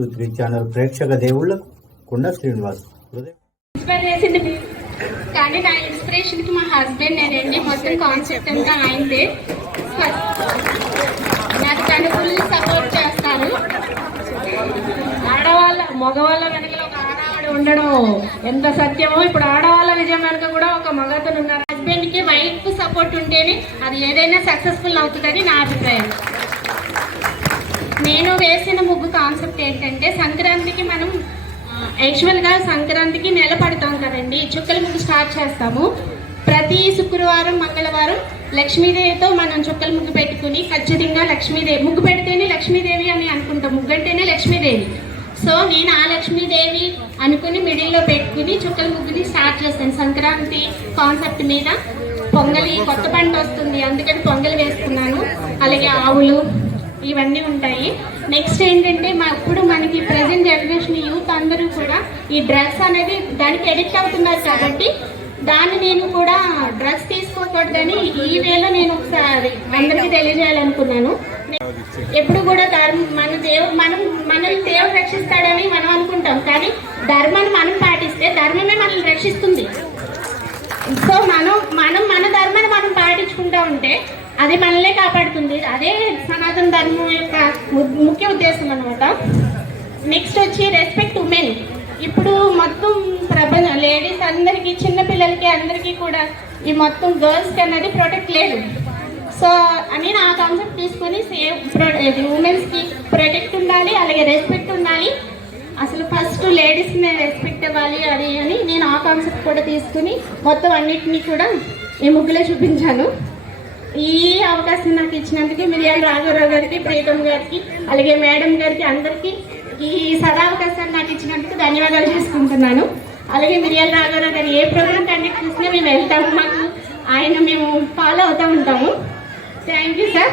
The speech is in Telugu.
123 ఛానల్ ప్రేక్షక దేవుళ్లకు కొండ శ్రీనివాస్ ఇన్స్పైర్ చేసింది కానీ నా ఇన్స్పిరేషన్ కి మా హస్బెండ్ నేనండి. మొత్తం కాన్సెప్ట్ అంతా ఆయనదే. నాకు తను ఫుల్ సపోర్ట్ చేస్తారు. మగవాళ్ళ వెనక ఒక ఆడవాడు ఉండడం ఎంత సత్యమో, ఇప్పుడు ఆడవాళ్ళ విజయం వెనక కూడా ఒక మగతను ఉన్నారు. హస్బెండ్ కి వైఫ్ సపోర్ట్ ఉంటేనే అది ఏదైనా సక్సెస్ఫుల్ అవుతుందని నా అభిప్రాయం. నేను వేసిన ముగ్గు కాన్సెప్ట్ ఏంటంటే, సంక్రాంతికి మనం యాక్చువల్గా సంక్రాంతికి నెల పడతాం కదండి, చుక్కల ముగ్గు స్టార్ట్ చేస్తాము. ప్రతి శుక్రవారం మంగళవారం లక్ష్మీదేవితో మనం చుక్కల ముగ్గు పెట్టుకుని ఖచ్చితంగా లక్ష్మీదేవి ముగ్గు పెడితేనే లక్ష్మీదేవి అని అనుకుంటాం. ముగ్గు అంటేనే లక్ష్మీదేవి. సో నేను ఆ లక్ష్మీదేవి అనుకుని మిడిల్లో పెట్టుకుని చుక్కల ముగ్గుని స్టార్ట్ చేస్తాను. సంక్రాంతి కాన్సెప్ట్ మీద పొంగలి కొత్త పంట వస్తుంది, అందుకని పొంగలి వేస్తున్నాను. అలాగే ఆవులు ఇవన్నీ ఉంటాయి. నెక్స్ట్ ఏంటంటే ఇప్పుడు మనకి ప్రజెంట్ జనరేషన్ యూత్ అందరూ కూడా ఈ డ్రగ్స్ అనేది దానికి అడిక్ట్ అవుతున్నారు కాబట్టి దాన్ని నేను కూడా డ్రగ్స్ తీసుకోకూడదని ఈ వేలో నేను ఒకసారి అందరికీ తెలియజేయాలనుకున్నాను. ఎప్పుడు కూడా మనల్ని దేవుడు రక్షిస్తాడని మనం అనుకుంటాం, కానీ ధర్మాన్ని మనం పాటిస్తే ధర్మమే మనల్ని రక్షిస్తుంది. సో మన ధర్మాన్ని మనం పాటించుకుంటూ ఉంటే అది మనల్నే కాపాడుతుంది. అదే సనాతన ధర్మం యొక్క ముఖ్య ఉద్దేశం అనమాట. నెక్స్ట్ వచ్చి రెస్పెక్ట్ ఉమెన్. ఇప్పుడు మొత్తం ప్రపంచం లేడీస్ అందరికీ, చిన్నపిల్లలకి అందరికీ కూడా ఈ మొత్తం గర్ల్స్కి అన్నది ప్రొటెక్ట్ లేదు. సో అని నా కాన్సెప్ట్ తీసుకొని ఉమెన్స్కి ప్రొటెక్ట్ ఉండాలి, అలాగే రెస్పెక్ట్ ఉండాలి. అసలు ఫస్ట్ లేడీస్ని రెస్పెక్ట్ ఇవ్వాలి అది అని నేను ఆ కాన్సెప్ట్ కూడా తీసుకుని మొత్తం అన్నిటినీ కూడా ఈ ముగ్గులో చూపించాను. ఈ అవకాశం నాకు ఇచ్చినందుకు మిరియాల రాఘవరావు గారికి, ప్రీతం గారికి, అలాగే మేడం గారికి అందరికీ ఈ సదావకాశాన్ని నాకు ఇచ్చినందుకు ధన్యవాదాలు చేసుకుంటున్నాను. అలాగే మిరియాల రాఘవరావు గారు ఏ ప్రోగ్రామ్ కండక్ట్ చేసినా మేము వెళ్తాము, మేము ఫాలో అవుతూ ఉంటాము. Thank you sir.